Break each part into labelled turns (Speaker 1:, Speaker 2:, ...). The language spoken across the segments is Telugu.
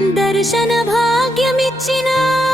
Speaker 1: दर्शनभाग्यमिच्छिना।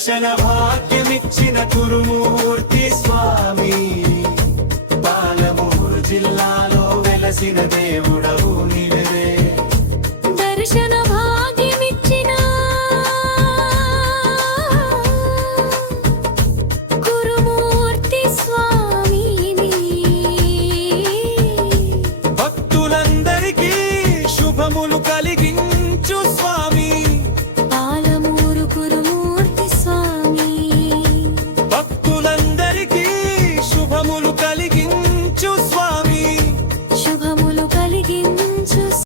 Speaker 1: దర్శన భాగ్యమిచ్చిన
Speaker 2: గురుమూర్తి స్వామి. పాలమూరు జిల్లాలో వెలసిన దేవుడవు నీ